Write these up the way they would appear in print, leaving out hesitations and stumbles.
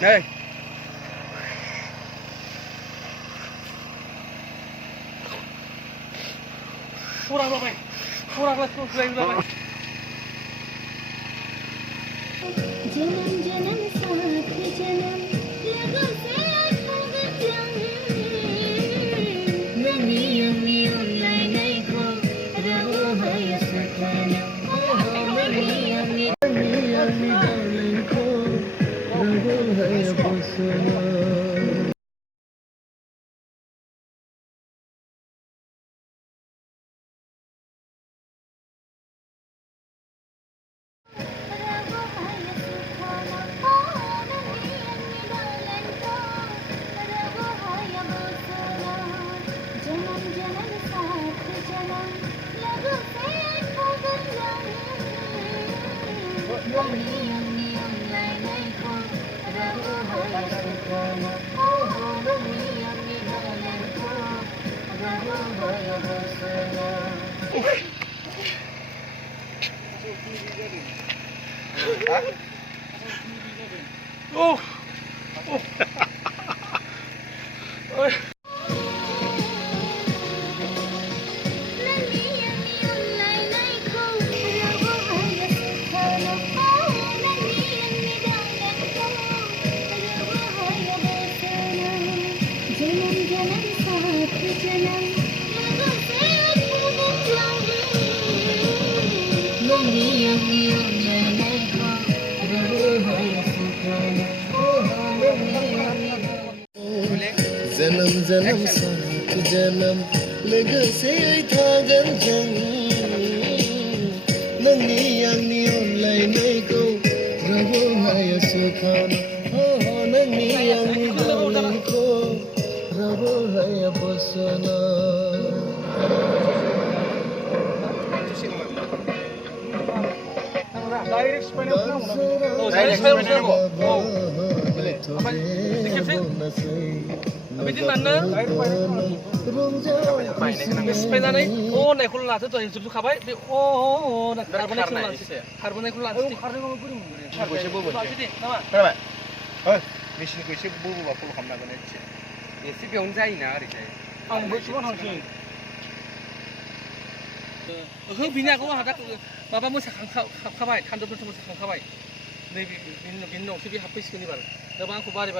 Đây. Kurang lah, kurang lah. Oh. जन्म जन्म साथ जन्म लोगोसे थागोन जों नोंनि आंनि अनलायनायखौ रावबो हाया सोखानो नोंनि आंनि दावलिंखौ रावबो हाया बोसोनो Direct spinal fluid. Oh, direct spinal fluid. Oh. Apa? Bikin mana? Spinal ni. Oh, naik kulit lantai tu yang sebut kabai. Oh, nak karbonat kulit lantai. Karbonat kulit lantai. Karbonat kulit lantai. Kuisi bubu. Nama? Berapa? Oh, mesin kuisi bubu apa pun kamera guna je. Ini sih biang jaya ni hari saya. Anggur cuma hancur. Bini aku ada Bapak mesti kabai, kantor pun mesti kabai. Bini nong sih habis kini baru. Lepas aku bari.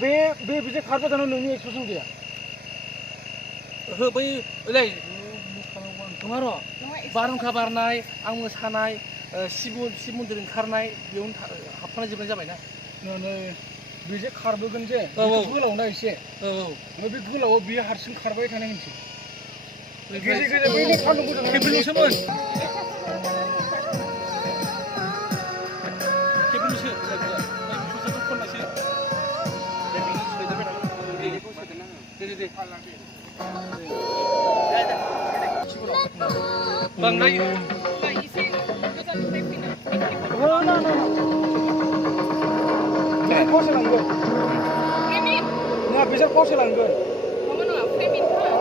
Be bisa kartu tanah nungi eksplosion dia. Be, leh, kemana? Barang kabar naik, angin sanai, sibun dering karnai, bion apa aja belajar mana? Nona, bisa karbu kan je. Itu gula unda isi. Lebih gula, biar harus karbu itu nengin sih. Gede begini kan nunggu dengan Kebelum semua. Kebelum semua. Bang Ray. No. Bisa kau selanggar. Emin. Nggak bisa kau selanggar. Kamu nak Emin kan?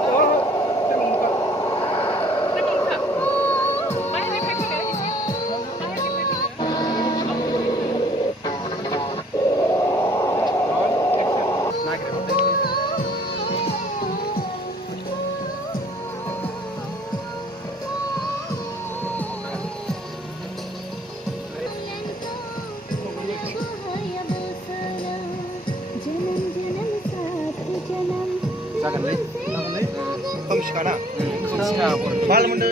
Sekarang, malam ada.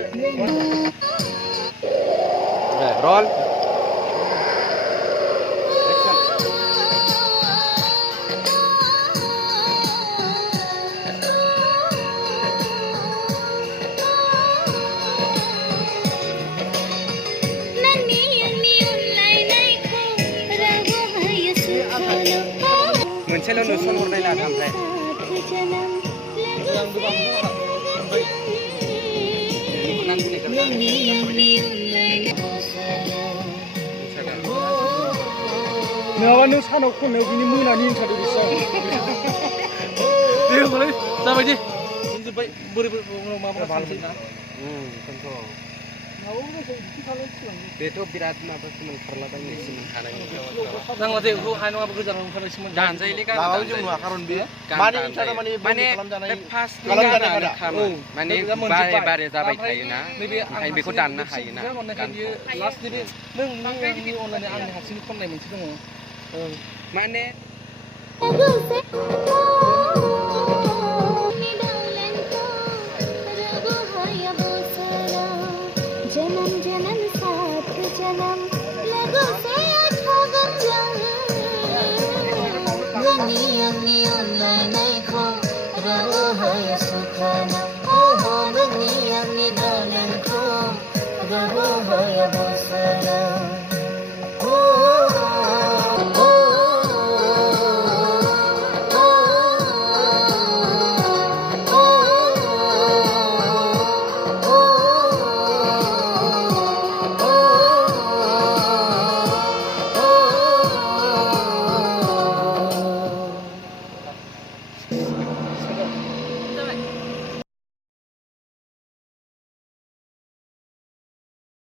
Roll. Mencela nusun orang lain sampai. Yang dua Nawan sana aku nak ini mana ni satu di sana. Dia boleh, dah baik je. Ini baik beri rumah mana sih? Contoh. बेथ' बिराद माबासोमोन खारलाबायनायसोमोन हानाय नांला दे बेखौ हानाय नङाबा गोजानाव ओंखारनायसोमोन दानजायोलै गान लामायाव जों नुवा खारन बे मानि इन्टारनेट माने बे फार्स्ट खालामजानाय गानानो बारा। खामोन माने बारे बारे जाबाय थायोना ओंखायनो बेखौ दाननो हायोना लास्ट नैबे नोंनि अनलाइन आंनि हारसिंनि खननाय मोनसे दङ माने गुस्सा